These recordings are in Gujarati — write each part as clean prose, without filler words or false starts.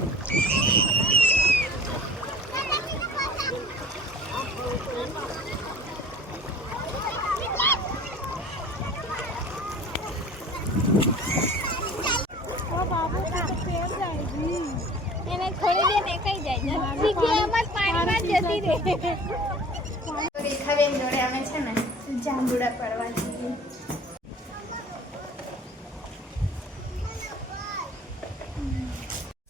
એને થોડી દેર દેખાઈ જાય સીધી એમ જ પાણીમાં જતી રહે. રેખાબેન જોડે અમે છે ને જાંબુડા પડવા જઈએ.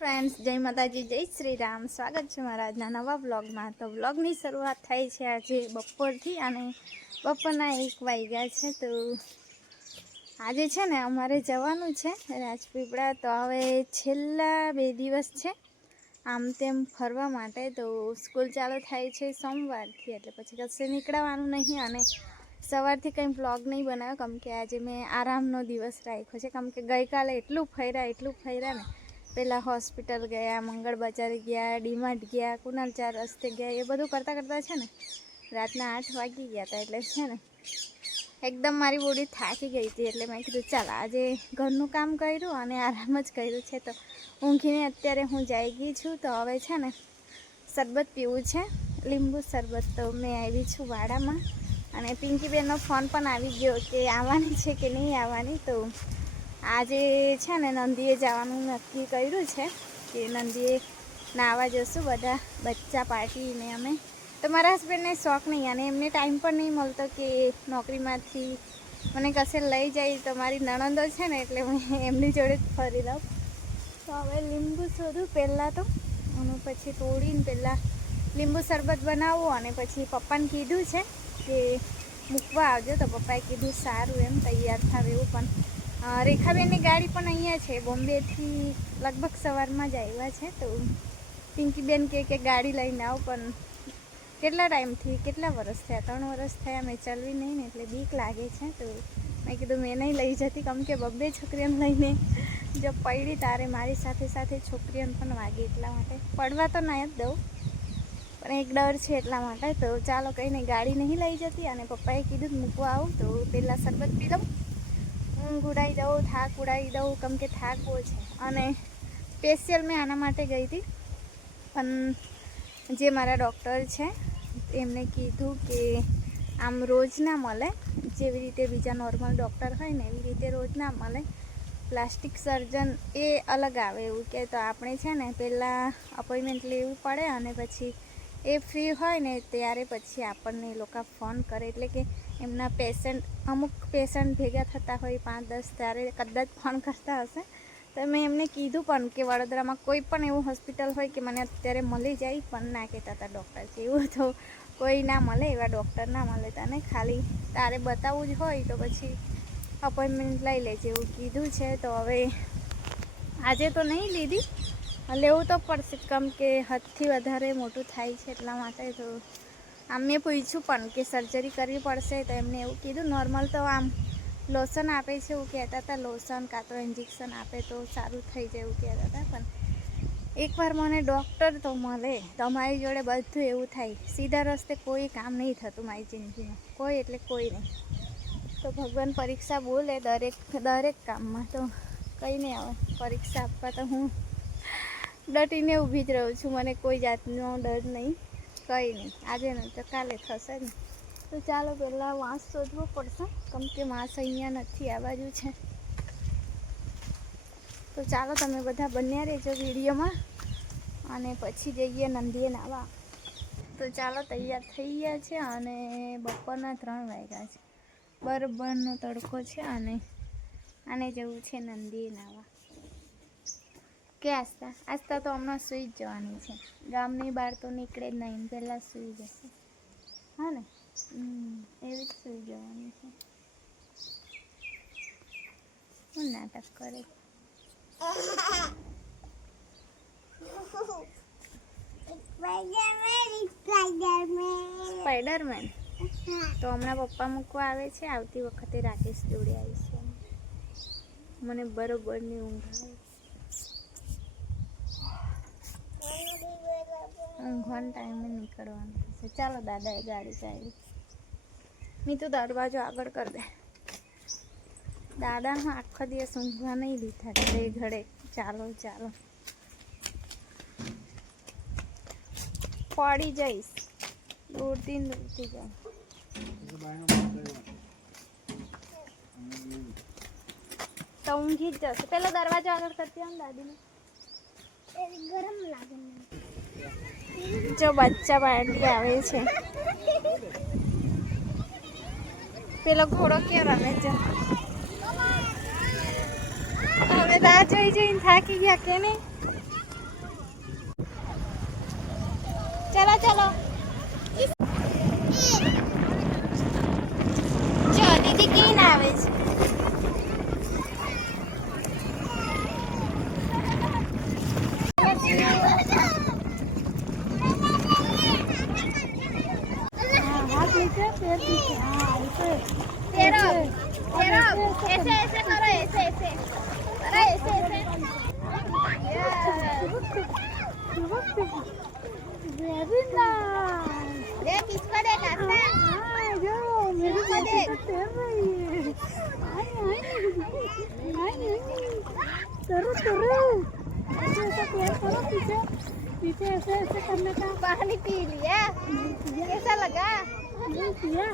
ફ્રેન્ડ્સ, જય માતાજી, જય શ્રી રામ. સ્વાગત છે મારા આજના નવા વ્લોગમાં. તો વ્લોગની શરૂઆત થાય છે આજે બપોરથી અને બપોરના 1 વાગ્યા છે. તો આજે છે ને અમારે જવાનું છે રાજપીપળા. તો હવે છેલ્લા 2 દિવસ છે આમ તેમ ફરવા માટે. તો સ્કૂલ ચાલુ થાય છે સોમવારથી, એટલે પછી કશે નીકળવાનું નહીં અને સવારથી કંઈ બ્લોગ નહીં બનાવ્યો, કેમ કે આજે મેં આરામનો દિવસ રાખ્યો છે. કેમ કે ગઈકાલે એટલું ફર્યા ને. પહેલાં હોસ્પિટલ ગયા, મંગળ બજાર ગયા, ડીમાર્ટ ગયા, કુનાલ 4 રસ્તે ગયા. એ બધું કરતાં છે ને રાતના 8 વાગી ગયા હતા. એટલે છે ને એકદમ મારી બોડી થાકી ગઈ હતી. એટલે મેં કીધું ચાલ આજે ઘરનું કામ કર્યું અને આરામ જ કર્યું છે. તો ઊંઘીને અત્યારે હું જાગી છું. તો હવે છે ને શરબત પીવું છે, લીંબુ શરબત. તો મેં આવી છું વાડામાં અને પિંકીબેનનો ફોન પણ આવી ગયો કે આવવાની છે કે નહીં આવવાની. તો આજે છે ને નંદીએ જવાનું નક્કી કર્યું છે કે નંદીએ નાહવા જશું બધા બચ્ચા પાર્ટીને અમે. તો મારા હસબન્ડને શોખ નહીં અને એમને ટાઈમ પણ નહીં મળતો કે નોકરીમાંથી મને કશે લઈ જાય. તો મારી નણંદો છે ને એટલે હું એમની જોડે જ ફરી લઉં. તો હવે લીંબુ શોધું પહેલાં તો, અને પછી તોડીને પહેલાં લીંબુ શરબત બનાવવું. અને પછી પપ્પાને કીધું છે કે મૂકવા આવજો. તો પપ્પાએ કીધું સારું એમ તૈયાર થાવ એવું. પણ રેખાબેનની ગાડી પણ અહીંયા છે, બોમ્બેથી લગભગ સવારમાં જ આવ્યા છે. તો પિંકીબેન કે ગાડી લઈને આવ. પણ કેટલા ટાઈમથી, કેટલા વર્ષ થયા, 3 વર્ષ થયા મેં ચલાવી નહીં ને, એટલે બીક લાગે છે. તો મેં કીધું મેં નહીં લઈ જતી, કેમ કે 2 છોકરીઓને લઈને જો પડી તારે મારી સાથે સાથે છોકરીઓને પણ વાગે, એટલા માટે પડવા તો ના જ દઉં, પણ એક ડર છે એટલા માટે. તો ચાલો કંઈ નહીં, ગાડી નહીં લઈ જતી. અને પપ્પાએ કીધું મૂકવા આવું. તો પહેલાં શરબત પી લઉં, ઊંઘ ઉડાવી દઉં, થાક ઉડાવી દઉં, કેમ કે થાક બહુ છે. અને સ્પેશિયલ મેં આના માટે ગઈ હતી, પણ જે મારા ડૉક્ટર છે એમને કીધું કે આમ રોજ ના મળે, જેવી રીતે બીજા નોર્મલ ડૉક્ટર હોય ને એવી રીતે રોજ ના મળે. પ્લાસ્ટિક સર્જન એ અલગ આવે એવું કે. તો આપણે છે ને પહેલાં અપોઇન્ટમેન્ટ લેવું પડે અને પછી એ ફ્રી હોય ને ત્યારે પછી આપણને એ લોકો ફોન કરે. એટલે કે એમના પેશન્ટ, અમુક પેશન્ટ ભેગા થતા હોય 5-10, ત્યારે કદાચ ફોન કરતા હશે. તો મેં એમને કીધું પણ કે વડોદરામાં કોઈ પણ એવું હોસ્પિટલ હોય કે મને અત્યારે મળી જાય, પણ ના કહેતા હતા ડૉક્ટર છે એવું. તો કોઈ ના મળે, એવા ડૉક્ટર ના મળે તને, ખાલી તારે બતાવવું જ હોય તો પછી અપોઇન્ટમેન્ટ લઈ લેજે એવું કીધું છે. તો હવે આજે તો નહીં લીધી, લેવું તો પડશે, કેમ કે હદથી વધારે મોટું થાય છે એટલા માટે. તો આમ મેં પૂછ્યું પણ કે સર્જરી કરવી પડશે, તો એમને એવું કીધું નોર્મલ તો આમ લોશન આપે છે એવું કહેતા હતા, લોશન કાં તો ઇન્જેક્શન આપે તો સારું થઈ જાય એવું કહેતા હતા. પણ એકવાર મને ડૉક્ટર તો મળે, તમારી જોડે બધું એવું થાય, સીધા રસ્તે કોઈ કામ નહીં થતું મારી જિંદગીમાં, કોઈ એટલે કોઈ નહીં. તો ભગવાન પરીક્ષા બોલે દરેક કામમાં. તો કંઈ નહીં, આવે પરીક્ષા આપવા તો હું ડટીને ઊભી જ રહું છું. મને કોઈ જાતનો ડર નહીં, કંઈ નહીં. આજે નહીં તો કાલે થશે ને. તો ચાલો પહેલાં વાંસ શોધવો પડશે, કેમ કે વાંસ અહીંયા નથી, આ બાજુ છે. તો ચાલો તમે બધા બન્યા રહેજો વિડીયોમાં, અને પછી જઈએ નંદીએ નાવા. તો ચાલો તૈયાર થઈ ગયા છે અને બપોરના 3 વાગ્યા છે, બરોબરનો તડકો છે. અને આને જવું છે નંદીએ નાવા. કે આસ્તા તો હમણાં સૂઈ જ જવાની છે, ગામની બહાર તો નીકળે જ નહીં, પહેલાં સૂઈ જશે. હા ને, એવી જ સૂઈ જવાની છે. હું નાટક કરે સ્પાઈડરમેન. તો હમણાં પપ્પા મૂકવા આવે છે, આવતી વખતે રાકેશ જોડે આવીશું. મને બરોબરની ઊંઘ આવે, ઊંઘવાના ટાઈમે નીકળવાનું થશે. ચાલો દાદાએ ગાડી ચાલી, મેં તો દરવાજો આગળ કરી દે. દાદાનો આખો દિવસ ઊંઘવા નહીં દીધા, ઘડે ચાલો ચાલો. પડી જઈશ. દોડતી ને દોડતી જાઉં. તો ઊંઘી જ જશે. પેલો દરવાજો આગળ કરતી આમ દાદીને ગરમ લાગે. જો બચ્ચા પાર્ટી આવે છે. પેલો ઘોડો ક્યાં રમે છે? હવે રાહ જોઈ જોઈને થાકી ગયા કે નહીં? ચલો ચલો. જો દીદી કીન આવે છે. ऐसे ऐसे करो, ऐसे ऐसे अरे ऐसे ऐसे वेरी नाइस. देख इसको देख आता हां जो मेरी बेटी तो तैर रही है. आई करो करो ऐसे ऐसे तैर करो. पीछे पीछे ऐसे ऐसे करने का. पानी पी लिया. कैसा लगा? नहीं पिया.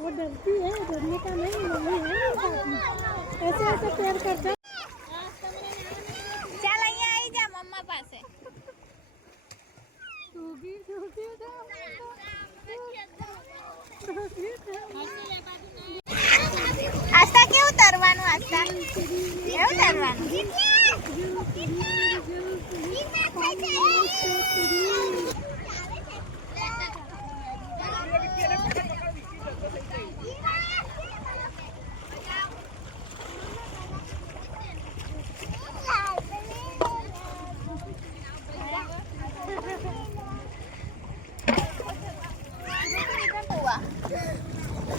वो डरती है, डरने का नहीं है. ऐसे ऐसे पैर करता. चल અહીંયા આવી જા મમ્મા પાસે. આસ્તા કેવું તરવાનું? આસ્તા કેવું તરવાનું?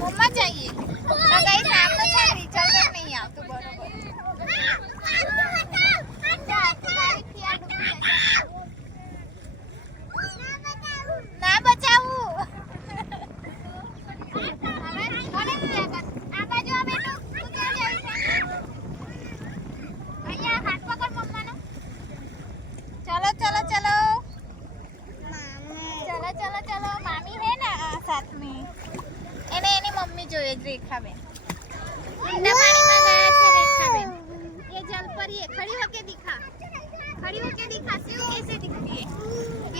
मम्मा चाहिए तो गाइस आपको છે રિઝલ્ટ નહીં આવતું બરોબર. ના બચાવું. કોને ક્યાં કર? આ બાજુ આ બેટો તું ક્યાં જાય છે? અહીંયા હાથ પકડ મમ્માનો. ચલો ચલો ચલો चलो चलो चलो. मामी है ना साथ में. એને એની મમ્મી જોઈએ જ રેખાબેન. ઠંડા પાણીમાં ગયા છે રેખાબેન. ये जल परी है. खड़ी होके दिखा. खड़ी होके दिखा. सिर्फ कैसे दिखती है?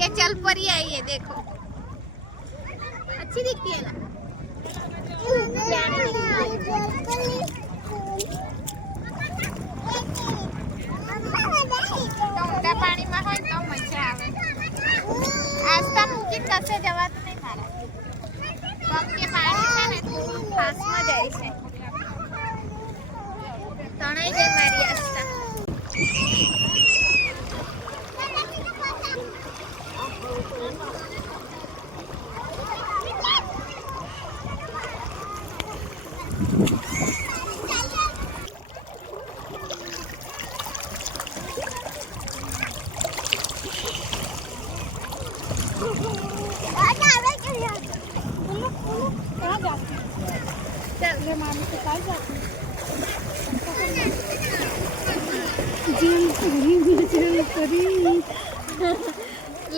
ये जल परी आई है देखो. अच्छी दिखती है ना? प्यारी दिखती है. ઠંડા પાણીમાં હોય તો મજા આવે. આસ્તા મૂકી કશે જવાતું નહીં મારા. પગ કે પાણી છે ને થોડું ફાસ્ટમાં જાય છે. તણાઈ જાય મારી આસ્તા.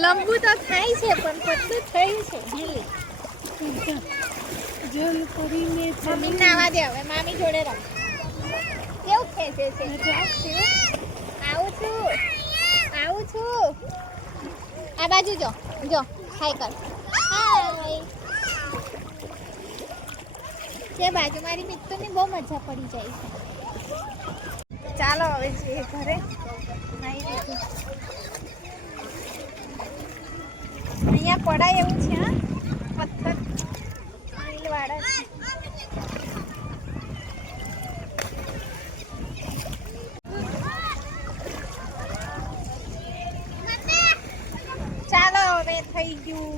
લંબુ તો થાય છે પણ પતલું થયું છે. જલ કરીને મમ્મી નાવા દે. હવે મામી જોડે રમ. કેવું ખેંચે છે? આવું છું આવું છું. આ બાજુ જો જો હાય કર. હાય. તે બાજુ મારી મિત્રની બહુ મજા પડી જાય છે. ચાલો હવે જઈએ ઘરે. અહીંયા પડાય એવું છે. હા પથ્થર વાળા છે. ચાલો હવે થઈ ગયું.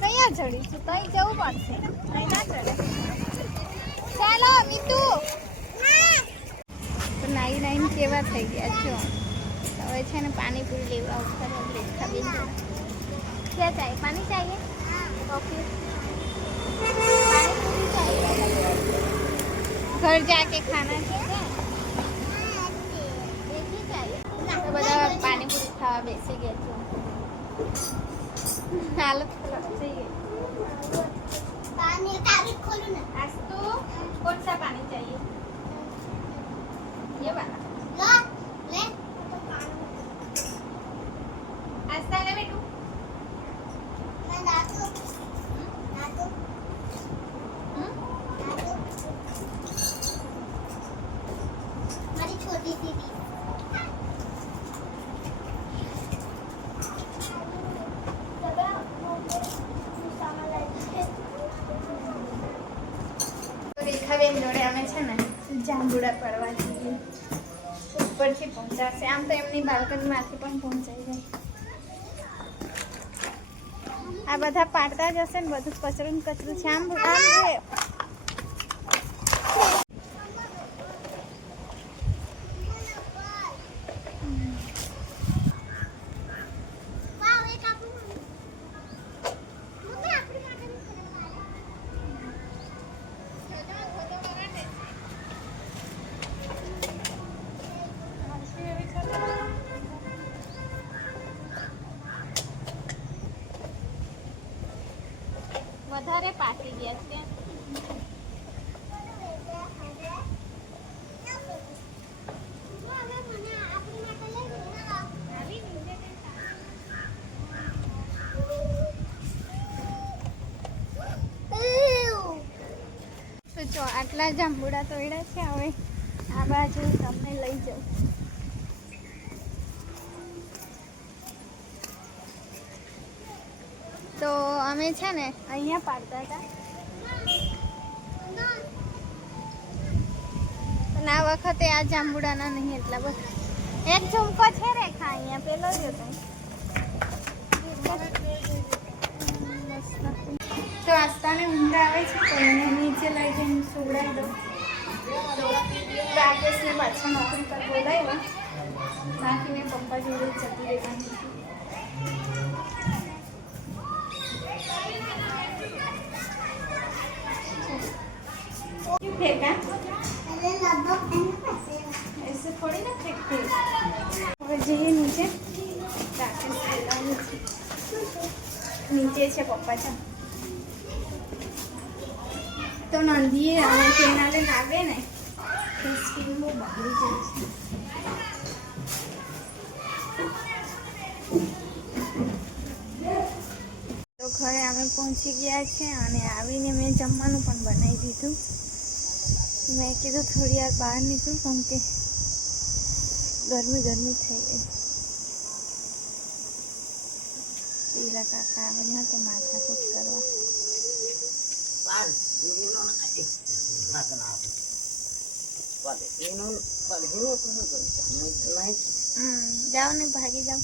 કયા ચડીશું? કઈ જવું પડશે. કઈ ના ચડે. ચાલો મીતુ. તો નાઈ નાઈને કેવા થઈ ગયા છો. હવે છે ને પાણીપુરી લેવા ઉપર રેખાબેન क्या चाहिए? पानी चाहिए? ओके. पानीपुरी चाहिए. घर जाके खाना ठीक है. ખાવા બેસી ગઈ છું. હાલત ખરાબ થઈ ગઈ. पानी का भी खोलो ना. आज तो कौन सा पानी चाहिए? ये वाला. लो ले. आस्ता ले बेटू. मैं नाचू. हमारी छोटी सी दी. રેખાબેન જોડે અમે છે ને જાંબુડા પડવા જઈએ. ઉપરથી પહોંચાડશે. આમ તો એમની બાલ્કનીમાંથી પણ પહોંચાઈ જાય. આ બધા પાડતા જ હશે ને, બધું કચરું કચરું છે. આમ આમ છે. वाह एक आपू. मम्मी आपली मागे વધારે પાકી ગયા છે. તો જો આટલા જાંબુડા તોડ્યા છે. હવે આ બાજુ તમને લઈ જાઉં. તો અમે છે ને અહીંયા પાડતા હતા, પણ આ વખતે આ જાંબુડાના નહીં એટલા બધા. એક ઝુમકો છે રેખા અહીંયા, પેલો જ હતો. તો આસ્તાને ઊંઘ આવે છે, તો એને નીચે લઈ જઈને સુવડાવી દઉં. તો રાજેશને પાછા નોકરી પર બોલાવ્યો, બાકીને પપ્પા જોડે જતી રહેવાની. फेंका अरे लगभग ऐसे थोड़ी ना फेंकते. હવે જઈએ નીચે. રાકેશ બોલાવે છે. નીચે છે પપ્પા છે. તો નંદીએ હવે કેનાલે લાગે ને તો સ્કીન બહુ બગડી જાય છે. તો ઘરે અમે પહોંચી ગયા છે અને આવીને મેં જમવાનું પણ બનાવી દીધું. મેં કીધું થોડી વાર બહાર નીકળું, કેમ કે ગરમી થઈ ગઈ. પેલા કાકા આવેલા તો માથાકૂટ કરવા. જાઓ ને ભાગી જાઓ.